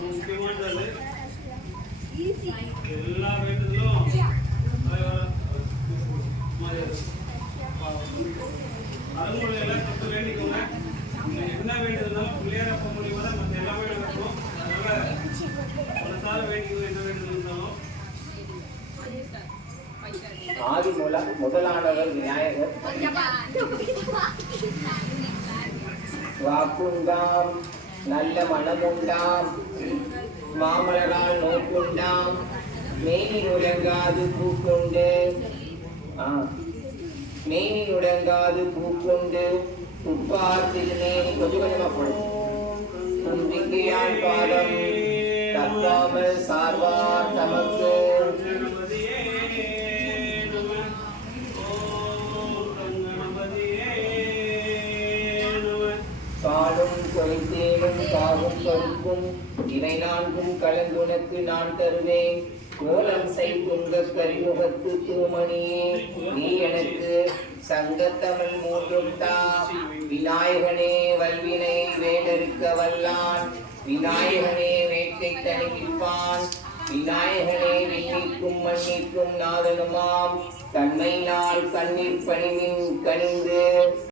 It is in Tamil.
முக்கியமானது எல்லா வேண்டுதலும் அருள்மொழியில தொட்டு வேண்டிக்கோங்க. என்ன வேண்டுதலும் பிள்ளையாரப்ப மூலியமா மற்ற எல்லாமே நடக்கும். அதனால மனசார வேண்டிக்கோங்க. என்ன வேண்டுதல் இருந்தாலும் ஆதி முதலானவர் விநாயகர். வாக்குண்டாம் நல்ல மனமுண்டாம் மாமலரால் நோக்குண்டாம் மேனி உறங்காது பூக்குண்டு மேனி உறங்காது பூக்குண்டு உப்பார் திருநேனி கொஞ்சம் கொஞ்சமா போடும் தும்பிக்கையான் பாதம் தப்பாமல் சார்வார் தமக்கு பாலும் கொய்தேனும் காவும் பருப்பும் இவை நான்கும் கலந்துனக்கு நான் தருவேன். கோலம் செய்துங்க கரிமுகத்து தூமணியே நீ எனக்கு சங்கத்தமிழ் மூன்றும் தா. விநாயகனே வல்வினை வேடறுக்க வல்லான், விநாயகனே வேட்டை தணிவிப்பான், விநாயகனே விண்ணிற்கும் மண்ணிற்கும் நாதனுமாம், தன்மை நாள் கண்ணீர் பணிவின் கணிந்து